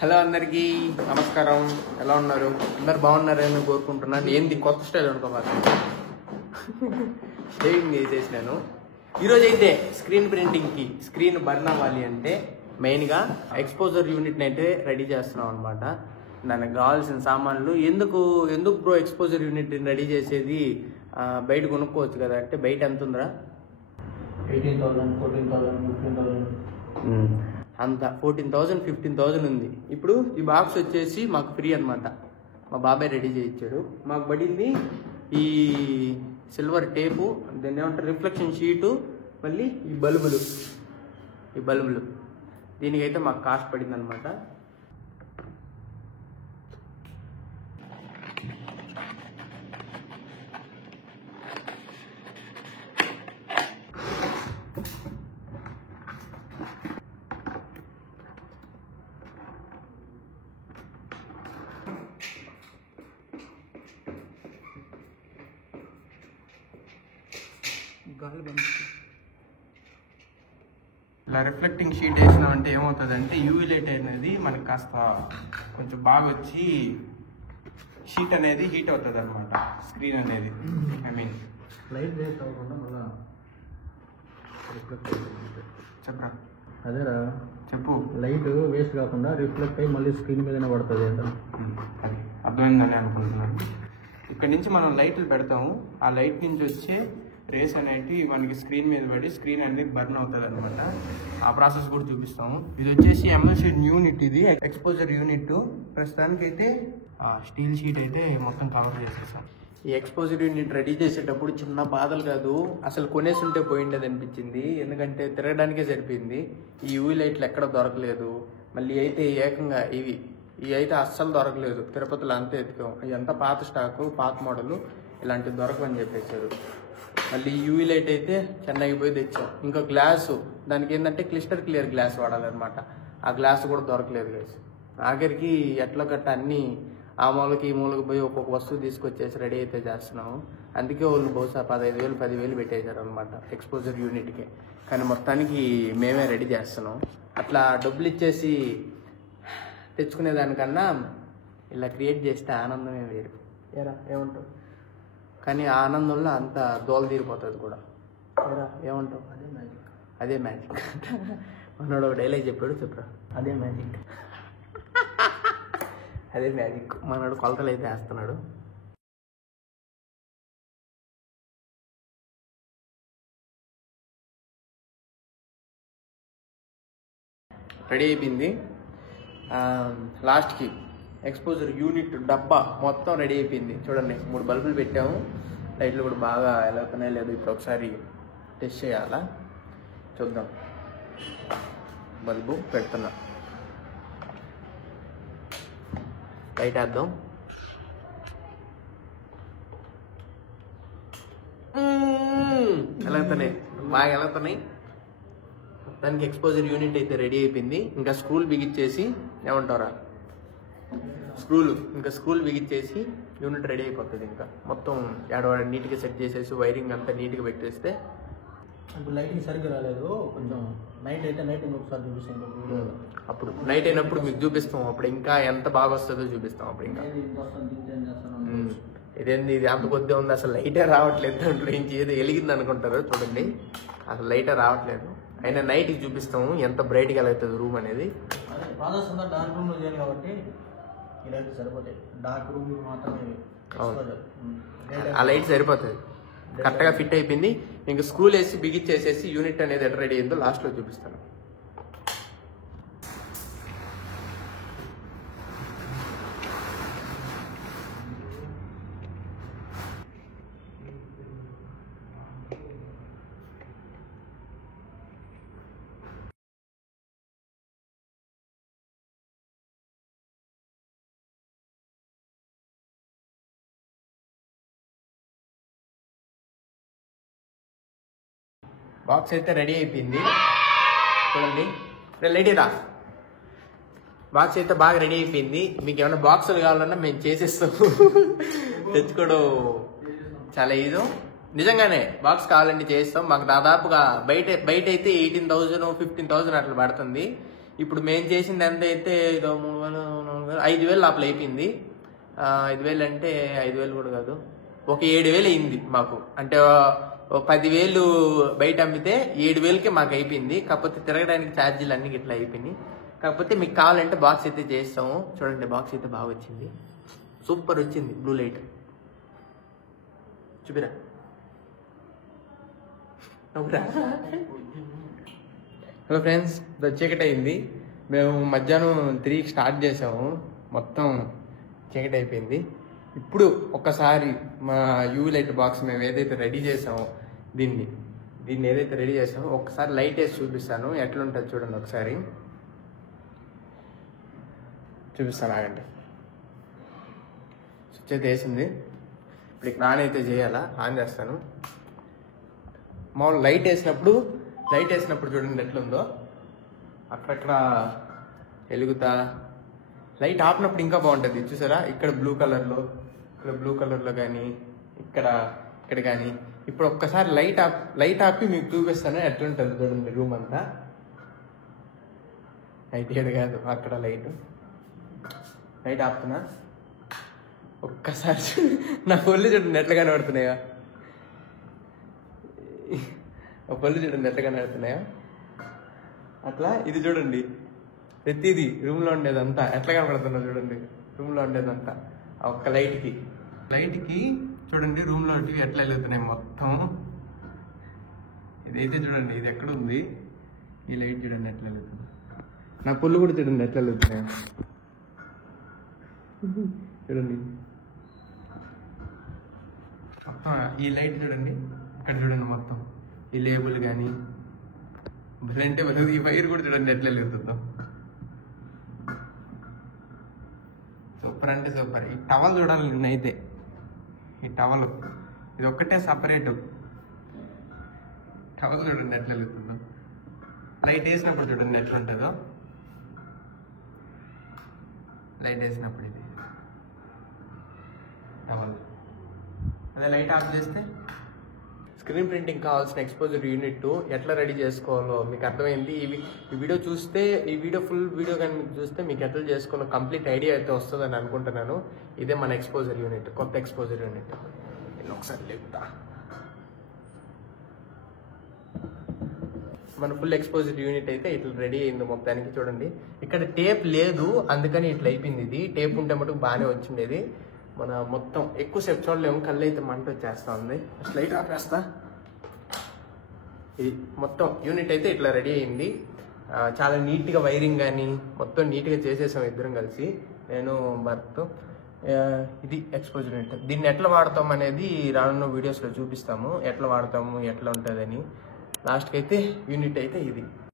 Hello అందరికీ నమస్కారం. ఎలా ఉన్నారు? అందరు బాగున్నారని కోరుకుంటున్నాను. ఏంది కొత్త స్టైల్ అనుకోవాలి షేవింగ్ చేసేసినాను. ఈరోజు అయితే స్క్రీన్ ప్రింటింగ్కి స్క్రీన్ బర్న్ అవ్వాలి అంటే మెయిన్గా ఎక్స్పోజర్ యూనిట్ని అయితే రెడీ చేస్తున్నాం అనమాట. దానికి కావాల్సిన సామాన్లు ఎందుకు బ్రో ఎక్స్పోజర్ యూనిట్ని రెడీ చేసేది బయట కొనుక్కోవచ్చు కదా అంటే బయట ఎంత ఉందిరా? 18,000, 14,000, 15,000 అంత 14,000, 15,000 ఉంది. ఇప్పుడు ఈ బాక్స్ వచ్చేసి మాకు ఫ్రీ అనమాట. మా బాబాయ్ రెడీ చేయించాడు. మాకు పడింది ఈ సిల్వర్ టేపు, దాన్ని ఏమంటారు రిఫ్లెక్షన్ షీటు, మళ్ళీ ఈ బల్బులు దీనికైతే మాకు కాస్ట్ పడింది అనమాట. ఇలా రిఫ్లెక్టింగ్ షీట్ వేసినామంటే ఏమవుతుందంటే యూవీ లైట్ అనేది మనకి కాస్త కొంచెం బాగా వచ్చి షీట్ అనేది హీట్ అవుతుంది అనమాట. స్క్రీన్ అనేది ఐ మీన్ లైట్ వేస్ట్ అవ్వకుండా మళ్ళా రిఫ్లెక్ట్ అవుతుంది. చెప్పరా? అదేరా చెప్పు. లైట్ వేస్ట్ కాకుండా రిఫ్లెక్ట్ అయ్యి మళ్ళీ స్క్రీన్ మీదనే పడుతుంది కదా. అది అర్థమైందని అనుకుంటున్నాను. ఇక్కడ నుంచి మనం లైట్లు పెడతాము. ఆ లైట్ నుంచి వచ్చే రేస్ అనేవి మనకి స్క్రీన్ మీద పడి స్క్రీన్ అనేది బర్న్ అవుతుంది అనమాట. ఆ ప్రాసెస్ కూడా చూపిస్తాము. ఇది వచ్చేసి ఎంఎల్షీట్ యూనిట్, ఇది ఎక్స్పోజర్ యూనిట్. ప్రస్తుతానికి అయితే స్టీల్ షీట్ అయితే మొత్తం కవర్ చేసేసాం. ఈ ఎక్స్పోజర్ యూనిట్ రెడీ చేసేటప్పుడు చిన్న బాధలు కాదు, అసలు కొనేసి ఉంటే పోయిండేది అనిపించింది. ఎందుకంటే తిరగడానికే సరిపోయింది. ఈ యూవీ లైట్లు ఎక్కడ దొరకలేదు. మళ్ళీ అయితే ఏకంగా ఇవి అయితే అస్సలు దొరకలేదు. తిరుపతిలో అంతా ఎత్తుకాం. ఇదంతా పాత స్టాకు, పాత మోడలు, ఇలాంటివి దొరకవని చెప్పేశారు. మళ్ళీ యూవీ లైట్ అయితే చెన్నైకి పోయి తెచ్చాం. ఇంకా గ్లాసు, దానికి ఏంటంటే క్లిస్టర్ క్లియర్ గ్లాస్ వాడాలన్నమాట. ఆ గ్లాస్ కూడా దొరకలేదు గైస్. ఆఖరికి ఎట్లా గట్ట అన్నీ ఆ మూలకి ఈ మూలకి పోయి ఒక్కొక్క వస్తువు తీసుకొచ్చేసి రెడీ అయితే చేస్తున్నాము. అందుకే వాళ్ళు బహుశా 15,000, 10,000 పెట్టేశారు అనమాట ఎక్స్పోజర్ యూనిట్కి. కానీ మొత్తానికి మేమే రెడీ చేస్తున్నాం. అట్లా డబ్బులు ఇచ్చేసి తెచ్చుకునేదానికన్నా ఇలా క్రియేట్ చేస్తే ఆనందమే వేరు. ఏమంటావు? కానీ ఆ ఆనందంలో అంత దోల తీరిపోతుంది కూడా. ఏమంటావు? అదే మ్యాజిక్. మనోడు డైలాగ్ చెప్పాడు, చెప్పరా? అదే మ్యాజిక్. అదే మ్యాజిక్. మనోడు కొలతలు అయితే వేస్తున్నాడు. రెడీ అయిపోయింది. లాస్ట్కి ఎక్స్పోజర్ యూనిట్ డబ్బా మొత్తం రెడీ అయిపోయింది. చూడండి, 3 బల్బులు పెట్టాము. లైట్లు కూడా బాగా ఎలా అవుతున్నాయి లేదు ఇప్పుడు ఒకసారి టెస్ట్ చేయాలా, చూద్దాం. బల్బు పెడుతున్నా, లైట్ వేద్దాం. ఎలా అవుతున్నాయి? బాగా ఎలా అవుతున్నాయి. దానికి ఎక్స్పోజర్ యూనిట్ అయితే రెడీ అయిపోయింది. ఇంకా స్క్రూలు బిగించేసి, ఏమంటారా, స్క్రూలు బిగించేసి యూనిట్ రెడీ అయిపోతుంది. ఇంకా మొత్తం ఏడవాడ నీట్గా సెట్ చేసేసి వైరింగ్ అంతా నీట్గా పెట్టేస్తే. ఇప్పుడు లైటింగ్ సరిగ్గా రాలేదు. కొంచెం నైట్ అయితే నైటింగ్ ఒకసారి చూపిస్తాం. అప్పుడు నైట్ అయినప్పుడు మీకు చూపిస్తాం. అప్పుడు ఇంకా ఎంత బాగా వస్తుందో చూపిస్తాం. అప్పుడు ఇంకా ఇదేంది, ఇది అంత కొద్దిగా ఉంది, అసలు లైటే రావట్లేదు. దాంట్లో నుంచి ఏదో వెలిగింది అనుకుంటారు. చూడండి, అసలు లైటే రావట్లేదు. అయినా నైట్కి చూపిస్తాము ఎంత బ్రైట్గా ఎలా అవుతుంది రూమ్ అనేది. ఫాదర్స్ అంతా డార్క్ రూమ్లో చేయాలి కాబట్టి ఇదైతే సరిపోతాయి. డార్క్ రూమ్ మాత్రమే ఆ లైట్ సరిపోతుంది. కరెక్ట్గా ఫిట్ అయిపోయింది. ఇంకా స్క్రూలు వేసి బిగిచ్చేసేసి యూనిట్ అనేది ఎట్లా రెడీ అయిందో లాస్ట్లో చూపిస్తాను. బాక్స్ అయితే రెడీ అయిపోయింది. చూడండి, రెడీ రా. బాక్స్ అయితే బాగా రెడీ అయిపోయింది. మీకు ఏమైనా బాక్సులు కావాలన్నా మేము చేసేస్తాము. తెచ్చుకోవడం చాలా ఈజీ. నిజంగానే బాక్స్ కావాలంటే చేస్తాం. మాకు దాదాపుగా బయట అయితే 18,000 15,000 అట్లా పడుతుంది. ఇప్పుడు మేము చేసింది ఎంత అయితే ఇదో 3,000 5,000 లోపల అయిపోయింది. 5,000 అంటే 5,000 కూడా కాదు, ఒక 7,000 అయింది మాకు. అంటే 10,000 బయట అమ్మితే 7,000కి మాకు అయిపోయింది. కాకపోతే తిరగడానికి ఛార్జీలు అన్ని ఇట్లా అయిపోయినాయి. కాకపోతే మీకు కావాలంటే బాక్స్ అయితే చేస్తాము. చూడండి బాక్స్ అయితే బాగా వచ్చింది, సూపర్ వచ్చింది. బ్లూ లైట్ చూపిరా. హలో ఫ్రెండ్స్, చీకటి అయింది. మేము మధ్యాహ్నం 3కి స్టార్ట్ చేసాము, మొత్తం చీకటి అయిపోయింది. ఇప్పుడు ఒక్కసారి మా యూవీ లైట్ బాక్స్ మేము ఏదైతే రెడీ చేసామో దీన్ని ఏదైతే రెడీ చేసామో ఒక్కసారి లైట్ వేసి చూపిస్తాను, ఎట్లుంటుంది చూడండి. ఒకసారి చూపిస్తాను, ఆగండి. స్విచ్ అయితే వేసింది. ఇప్పుడు ఇక్కడ ఆన్ అయితే చేయాలా, ఆన్ చేస్తాను. మామూలు లైట్ వేసినప్పుడు చూడండి ఎట్లుందో, అక్కడక్కడ వెలుగుతా. లైట్ ఆపినప్పుడు ఇంకా బాగుంటుంది చూసారా. ఇక్కడ బ్లూ కలర్లో కానీ ఇక్కడ కానీ. ఇప్పుడు ఒక్కసారి లైట్ ఆపి మీకు చూపిస్తాను ఎట్లుంటుంది చూడండి రూమ్ అంతా. లైట్ ఏడు కాదు, అక్కడ లైట్ ఆపుతున్నా. ఒక్కసారి నా పొల్లు చూడండి ఎట్లా కనబడుతున్నాయా, పొల్లు చూడండి ఎట్లా కనబడుతున్నాయా. అట్లా ఇది చూడండి, ప్రతిదీ రూమ్లో ఉండేదంతా ఎట్లా కనబడుతున్నా చూడండి. రూమ్లో ఉండేదంతా ఆ ఒక్క లైట్కి చూడండి రూమ్లో ఎట్లా వెళ్తున్నాయి మొత్తం. ఇదైతే చూడండి, ఇది ఎక్కడ ఉంది, ఈ లైట్ చూడండి ఎట్లా వెళ్తుంది. నా పొల్లు కూడా చూడండి ఎట్లా వెళ్తున్నాయా చూడండి. మొత్తం ఈ లైట్ చూడండి, ఇక్కడ చూడండి మొత్తం ఈ లేబుల్ కానీ అంటే ఈ వైర్ కూడా చూడండి ఎట్లా వెళ్తుందో. సూపర్ అంటే సూపర్. ఈ టవల్ చూడాలి నేనైతే, ఈ టవల్ ఇది ఒక్కటే సపరేట్. టవల్ చూడండి ఎట్లా వెళ్తుందో. లైట్ వేసినప్పుడు చూడండి ఎట్లుంటుందో. లైట్ వేసినప్పుడు ఇది టవల్, అదే లైట్ ఆఫ్ చేస్తే స్క్రీన్ ప్రింటింగ్ కావాల్సిన ఎక్స్పోజర్ యూనిట్ ఎట్లా రెడీ చేసుకోవాలో మీకు అర్థమైంది. ఈ వీడియో చూస్తే, ఈ ఫుల్ వీడియో కానీ మీకు చూస్తే మీకు ఎట్లా చేసుకోవాలో కంప్లీట్ ఐడియా అయితే వస్తుందని అనుకుంటున్నాను. ఇదే మన ఎక్స్పోజర్ యూనిట్, కొత్త ఎక్స్పోజర్ యూనిట్. నేను ఒకసారి చెప్తా. మన ఫుల్ ఎక్స్పోజర్ యూనిట్ అయితే ఇట్లా రెడీ అయింది మొత్తానికి. చూడండి ఇక్కడ టేప్ లేదు, అందుకని ఇట్లా అయిపోయింది. ఇది టేప్ ఉంటే మటుకు బాగానే వచ్చిండేది. మన మొత్తం ఎక్కువసేపు చూడలేము, కళ్ళు అయితే మంట వచ్చేస్తా ఉంది. లైట్ ఆపేస్తా. ఇది మొత్తం యూనిట్ అయితే ఇట్లా రెడీ అయింది. చాలా నీట్గా వైరింగ్ కానీ మొత్తం నీట్గా చేసేసాం ఇద్దరం కలిసి, నేను భర్తతో. ఇది ఎక్స్పోజర్ యూనిట్. దీన్ని ఎట్లా వాడతాం అనేది రానున్న వీడియోస్లో చూపిస్తాము, ఎట్లా వాడతాము ఎట్లా ఉంటుందని. లాస్ట్కి అయితే యూనిట్ అయితే ఇది.